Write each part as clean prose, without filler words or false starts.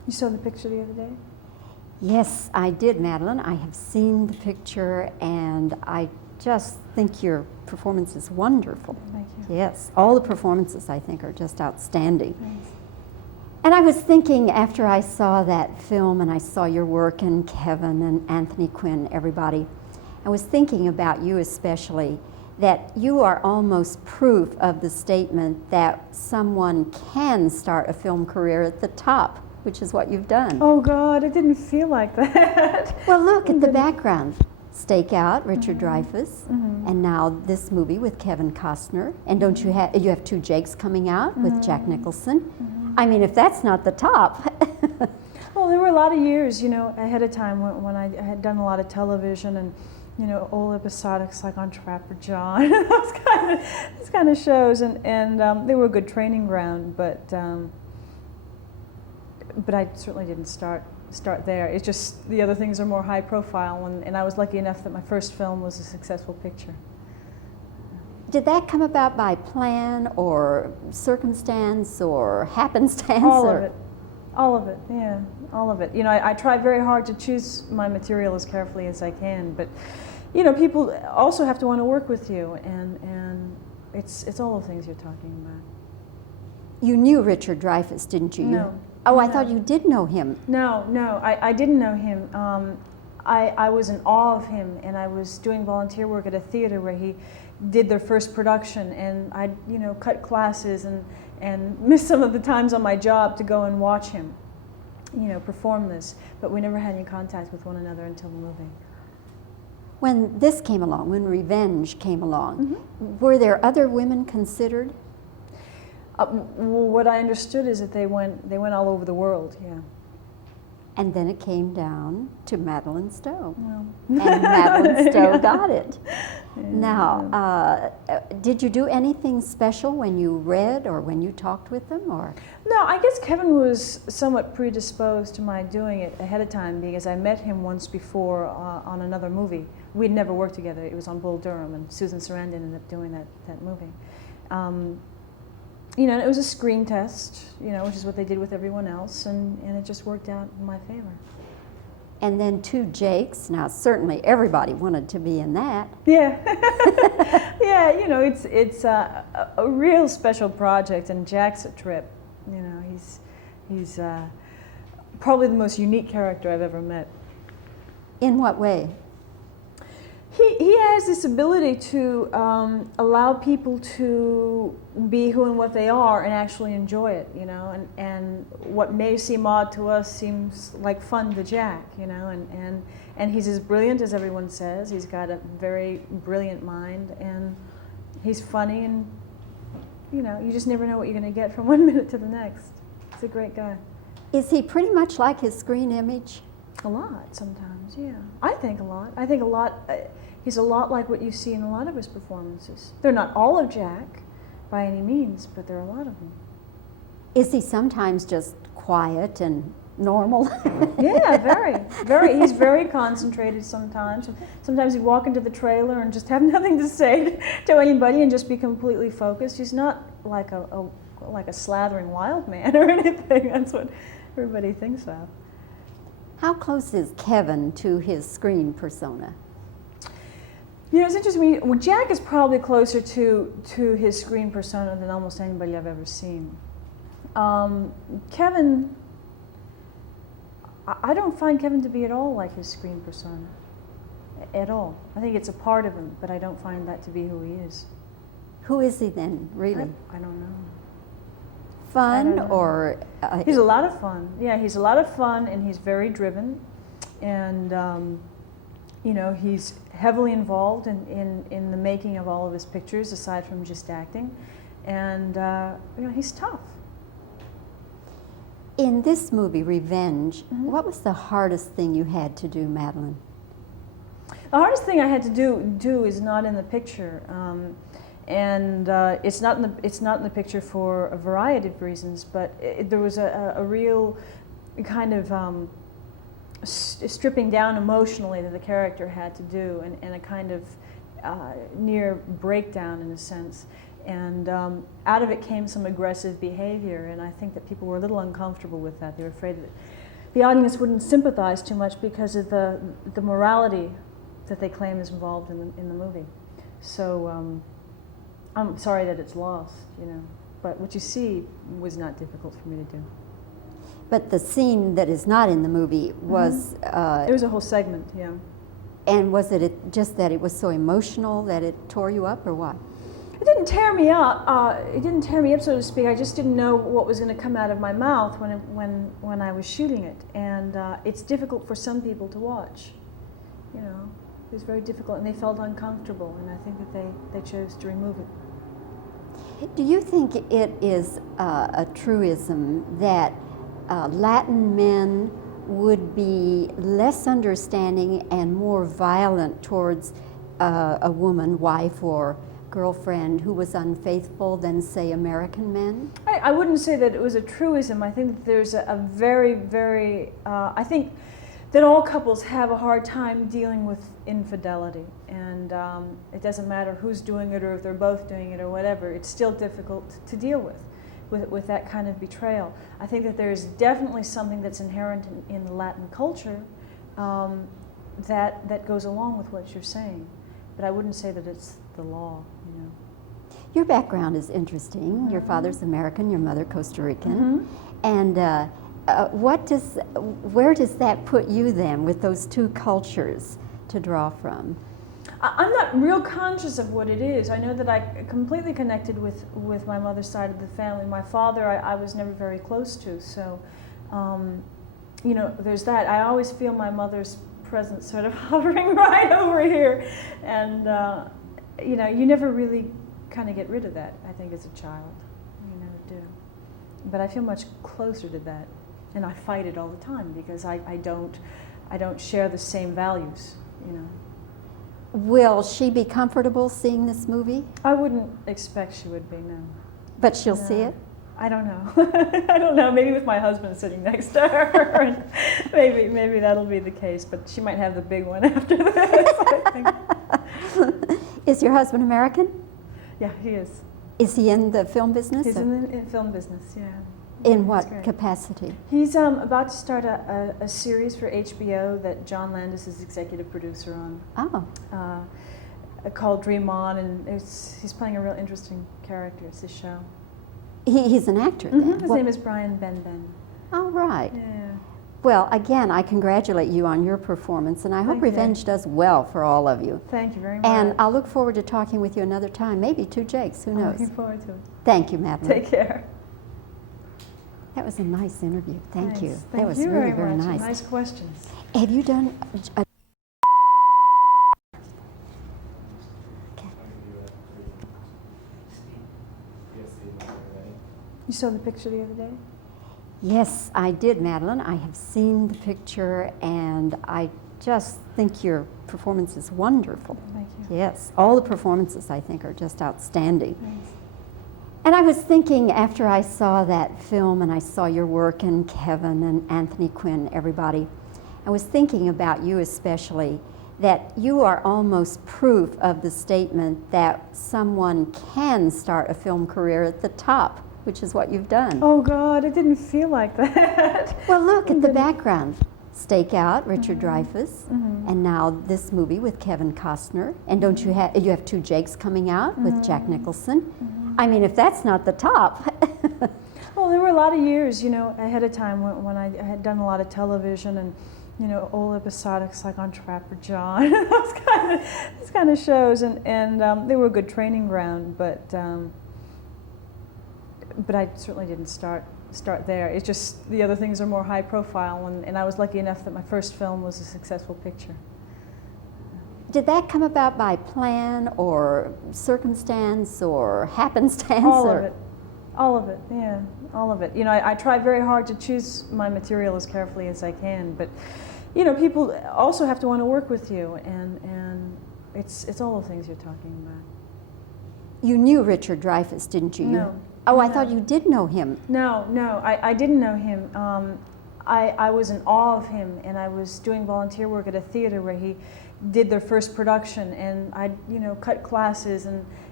You saw the picture the other day? Yes, I did, Madeleine. I have seen the picture, and I just think your performance is wonderful. Thank you. Yes, all the performances, I think, are just outstanding. Thanks. And I was thinking after I saw that film and I saw your work and Kevin and Anthony Quinn, everybody, I was thinking about you especially, that you are almost proof of the statement that someone can start a film career at the top, which is what you've done. Oh God, it didn't feel like that. Well, look at the background. Stakeout, Richard Dreyfuss, and now this movie with Kevin Costner. And don't you have two Jakes coming out with Jack Nicholson? I mean, if that's not the top. Well, there were a lot of years, ahead of time when I had done a lot of television and, old episodics like on Trapper John, those kind of shows, and they were a good training ground, but I certainly didn't start there. It's just the other things are more high profile, and I was lucky enough that my first film was a successful picture. Did that come about by plan or circumstance or happenstance? All of it, yeah, all of it. I try very hard to choose my material as carefully as I can, but people also have to want to work with you, and it's all the things you're talking about. You knew Richard Dreyfuss, didn't you? No. Oh, I thought you did know him. No, I didn't know him. I was in awe of him, and I was doing volunteer work at a theater where he did their first production, and I'd cut classes and missed some of the times on my job to go and watch him perform this, but we never had any contact with one another until the movie. When this came along, when Revenge came along, were there other women considered? What I understood is that they went all over the world, yeah. And then it came down to Madeleine Stowe. Well. And Madeleine Stowe got it. Yeah. Now, did you do anything special when you read or when you talked with them, or? No, I guess Kevin was somewhat predisposed to my doing it ahead of time because I met him once before on another movie. We'd never worked together. It was on Bull Durham, and Susan Sarandon ended up doing that movie. And it was a screen test, which is what they did with everyone else, and it just worked out in my favor. And then two Jakes. Now, certainly everybody wanted to be in that. Yeah, yeah. It's a real special project, and Jack's a trip. He's probably the most unique character I've ever met. In what way? He has this ability to allow people to be who and what they are and actually enjoy it, and what may seem odd to us seems like fun to Jack, and he's as brilliant as everyone says. He's got a very brilliant mind, and he's funny, and you just never know what you're going to get from one minute to the next. He's a great guy. Is he pretty much like his screen image? A lot, sometimes, yeah. I think a lot. He's a lot like what you see in a lot of his performances. They're not all of Jack, by any means, but there are a lot of them. Is he sometimes just quiet and normal? Yeah, very, very. He's very concentrated sometimes. Sometimes he'd walk into the trailer and just have nothing to say to anybody and just be completely focused. He's not like a slathering wild man or anything. That's what everybody thinks of. How close is Kevin to his screen persona? It's interesting. Well, Jack is probably closer to his screen persona than almost anybody I've ever seen. Kevin, I don't find Kevin to be at all like his screen persona, at all. I think it's a part of him, but I don't find that to be who he is. Who is he then, really? I don't know. Fun or? He's a lot of fun. Yeah, he's a lot of fun, and he's very driven, and he's heavily involved in the making of all of his pictures, aside from just acting, and he's tough. In this movie, Revenge, what was the hardest thing you had to do, Madeleine? The hardest thing I had to do is not in the picture. And it's not in the picture for a variety of reasons, but there was a real kind of stripping down emotionally that the character had to do, and a kind of near breakdown in a sense. And out of it came some aggressive behavior, and I think that people were a little uncomfortable with that. They were afraid that the audience wouldn't sympathize too much because of the morality that they claim is involved in the movie. So I'm sorry that it's lost, you know. But what you see was not difficult for me to do. But the scene that is not in the movie was... It was a whole segment, yeah. And was it just that it was so emotional that it tore you up, or what? It didn't tear me up. It didn't tear me up, so to speak. I just didn't know what was going to come out of my mouth when I was shooting it. And it's difficult for some people to watch. You know, it was very difficult, and they felt uncomfortable. And I think that they chose to remove it. Do you think it is a truism that Latin men would be less understanding and more violent towards a woman, wife, or girlfriend who was unfaithful than, say, American men? I wouldn't say that it was a truism. I think that there's a very, very, I think that all couples have a hard time dealing with infidelity. And it doesn't matter who's doing it or if they're both doing it or whatever. It's still difficult to deal with that kind of betrayal. I think that there's definitely something that's inherent in the Latin culture that goes along with what you're saying. But I wouldn't say that it's the law, you know. Your background is interesting. Your father's American, your mother Costa Rican. And where does that put you then with those two cultures to draw from? I'm not real conscious of what it is. I know that I completely connected with my mother's side of the family. My father, I was never very close to, so, you know, there's that. I always feel my mother's presence sort of hovering right over here. And, you know, you never really kind of get rid of that, I think, as a child. You never do. But I feel much closer to that. And I fight it all the time because I don't share the same values, you know. Will she be comfortable seeing this movie? I wouldn't expect she would be, no. But she'll see it? I don't know. I don't know. Maybe with my husband sitting next to her. And maybe that'll be the case, but she might have the big one after this, I think. Is your husband American? Yeah, he is. Is he in the film business? He's in the film business, yeah. In what capacity? He's about to start a series for HBO that John Landis is executive producer on. Oh. Called Dream On, and he's playing a real interesting character. It's his show. He's an actor then? His name is Brian Ben. Oh, right. Yeah. Well, again, I congratulate you on your performance, and I hope Revenge does well for all of you. Thank you very much. And I'll look forward to talking with you another time, maybe two Jakes, who knows? I'm looking forward to it. Thank you, Madeleine. Take care. That was a nice interview. Thank you. Thank That was you really very much. nice. Nice questions. Have you done a You saw the picture the other day? Yes, I did, Madeleine. I have seen the picture, and I just think your performance is wonderful. Thank you. Yes, all the performances, I think, are just outstanding. Thanks. And I was thinking after I saw that film and I saw your work and Kevin and Anthony Quinn, everybody, I was thinking about you especially, that you are almost proof of the statement that someone can start a film career at the top, which is what you've done. Oh God, it didn't feel like that. Well, look at the background. Stakeout, Richard Dreyfuss, and now this movie with Kevin Costner. And don't you have two Jakes coming out with Jack Nicholson? I mean, if that's not the top. Well, there were a lot of years, you know, ahead of time when I had done a lot of television and, you know, old episodics like on Trapper John, those kind of shows, and they were a good training ground, but I certainly didn't start there. It's just the other things are more high profile, and I was lucky enough that my first film was a successful picture. Did that come about by plan or circumstance or happenstance? All of it, yeah, all of it. You know, I try very hard to choose my material as carefully as I can, but, you know, people also have to want to work with you, and it's all the things you're talking about. You knew Richard Dreyfuss, didn't you? No. Oh, I thought you did know him. No, I didn't know him. I was in awe of him, and I was doing volunteer work at a theater where he did their first production, and I, you know, cut classes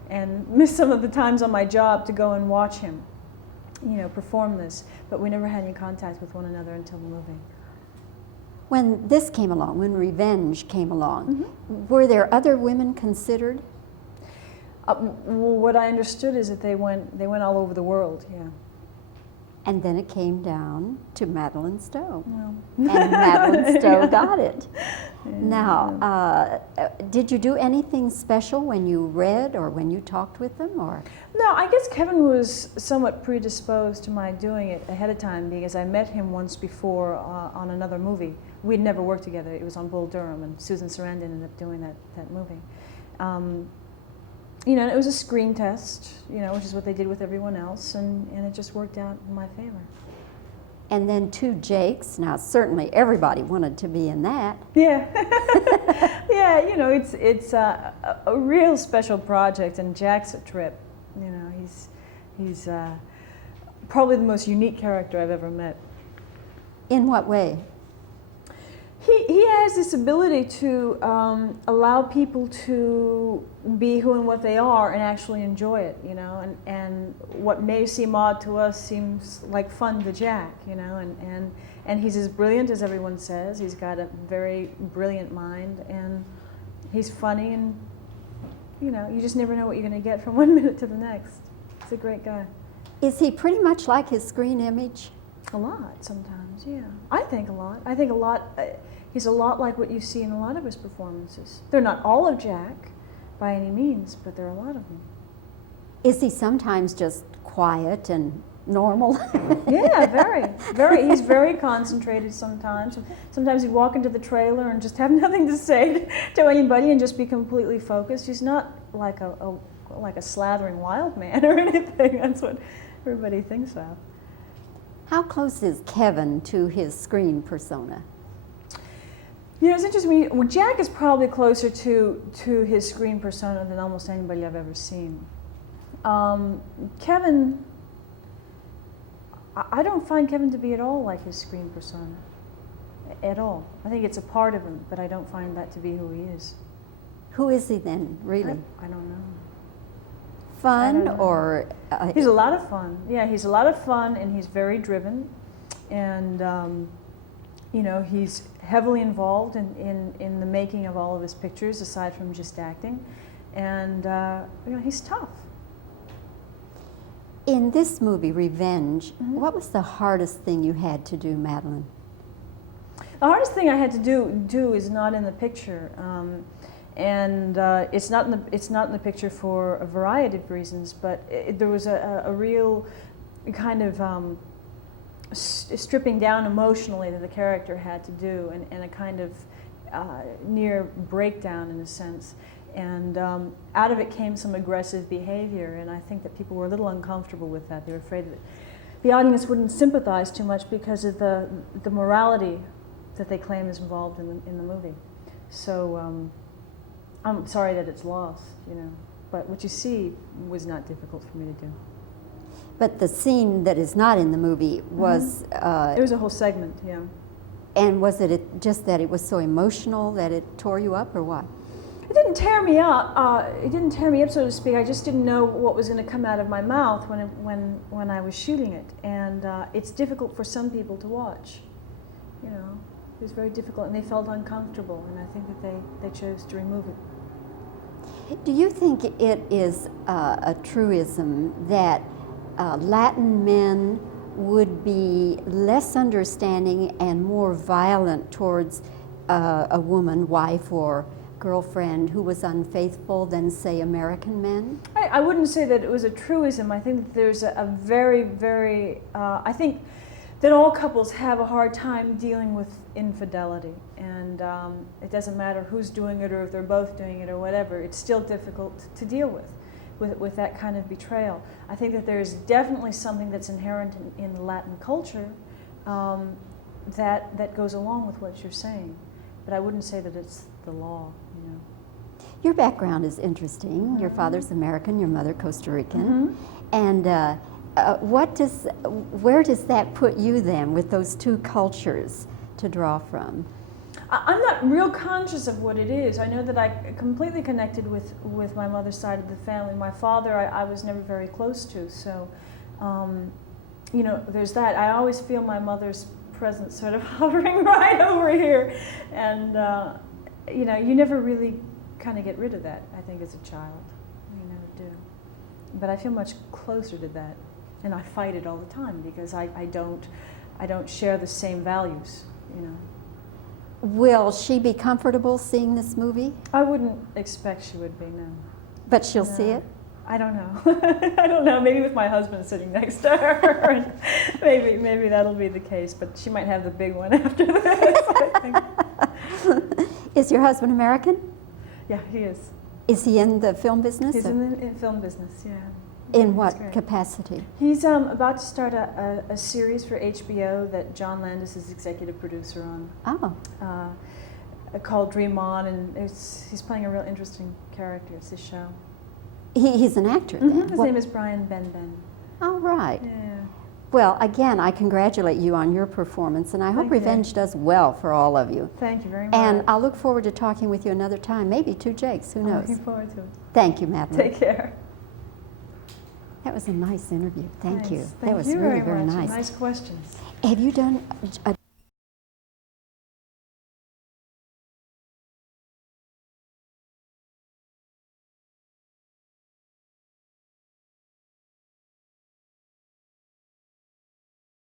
and miss some of the times on my job to go and watch him, perform this. But we never had any contact with one another until the movie. When this came along, when Revenge came along, were there other women considered? What I understood is that they went all over the world. Yeah. And then it came down to Madeleine Stowe. Well. And Madeleine Stowe got it. Yeah. Now, did you do anything special when you read or when you talked with them? Or? No, I guess Kevin was somewhat predisposed to my doing it ahead of time because I met him once before on another movie. We'd never worked together. It was on Bull Durham, and Susan Sarandon ended up doing that movie. And it was a screen test, which is what they did with everyone else, and it just worked out in my favor. And then two Jakes. Now, certainly everybody wanted to be in that. Yeah, yeah. It's a real special project, and Jack's a trip. He's probably the most unique character I've ever met. In what way? He has this ability to allow people to be who and what they are and actually enjoy it, and what may seem odd to us seems like fun to Jack, and he's as brilliant as everyone says. He's got a very brilliant mind, and he's funny, and you just never know what you're going to get from one minute to the next. He's a great guy. Is he pretty much like his screen image? A lot, sometimes, yeah. I think a lot. He's a lot like what you see in a lot of his performances. They're not all of Jack, by any means, but there are a lot of them. Is he sometimes just quiet and normal? Yeah, very, very. He's very concentrated sometimes. Sometimes he'd walk into the trailer and just have nothing to say to anybody and just be completely focused. He's not like a slathering wild man or anything. That's what everybody thinks of. How close is Kevin to his screen persona? It's interesting. Well, Jack is probably closer to his screen persona than almost anybody I've ever seen. Kevin, I don't find Kevin to be at all like his screen persona. At all. I think it's a part of him, but I don't find that to be who he is. Who is he then, really? I don't know. Fun or? He's a lot of fun. Yeah, he's a lot of fun, and he's very driven, and he's heavily involved in the making of all of his pictures, aside from just acting, and he's tough. In this movie, Revenge, what was the hardest thing you had to do, Madeleine? The hardest thing I had to do is not in the picture. And it's not in the picture for a variety of reasons, but there was a real kind of stripping down emotionally that the character had to do, and a kind of near breakdown in a sense. And out of it came some aggressive behavior, and I think that people were a little uncomfortable with that. They were afraid that the audience wouldn't sympathize too much because of the morality that they claim is involved in the movie. So. I'm sorry that it's lost, but what you see was not difficult for me to do. But the scene that is not in the movie was... There was a whole segment, yeah. And was it just that it was so emotional that it tore you up, or what? It didn't tear me up. It didn't tear me up, so to speak. I just didn't know what was going to come out of my mouth when I was shooting it. And it's difficult for some people to watch, It was very difficult, and they felt uncomfortable, and I think that they chose to remove it. Do you think it is a truism that Latin men would be less understanding and more violent towards a woman, wife, or girlfriend who was unfaithful than, say, American men? I wouldn't say that it was a truism. I think that there's a very, very, I think that all couples have a hard time dealing with infidelity, and it doesn't matter who's doing it or if they're both doing it or whatever. It's still difficult to deal with that kind of betrayal. I think that there's definitely something that's inherent in the Latin culture that goes along with what you're saying, but I wouldn't say that it's the law. Your background is interesting. Your father's American, your mother Costa Rican, and. Where does that put you then with those two cultures to draw from? I'm not real conscious of what it is. I know that I completely connected with my mother's side of the family. My father, I was never very close to, so, you know, there's that. I always feel my mother's presence sort of hovering right over here, and you know, you never really kind of get rid of that, I think, as a child. You never do. But I feel much closer to that, and I fight it all the time because I don't share the same values, you know. Will she be comfortable seeing this movie? I wouldn't expect she would be, no. But she'll No. see it? I don't know. I don't know. Maybe with my husband sitting next to her, and maybe that'll be the case. But she might have the big one after this, I think. Is your husband American? Yeah, he is. Is he in the film business? He's in the film business, yeah. In That's what great. capacity? He's about to start a series for HBO that John Landis is executive producer on, Oh, called Dream On, and he's playing a real interesting character. It's his show. he's an actor then? His name is Brian Ben. All right. Yeah. Well, again, I congratulate you on your performance, and I hope Thank you. Revenge does well for all of you. Thank you very much. And I'll look forward to talking with you another time, maybe two Jakes, who I'm knows? looking forward to it. Thank you, Madeleine. Take care. That was a nice interview. Thank you. Thanks. That was Thank you really very very much. nice. Nice questions. Have you done a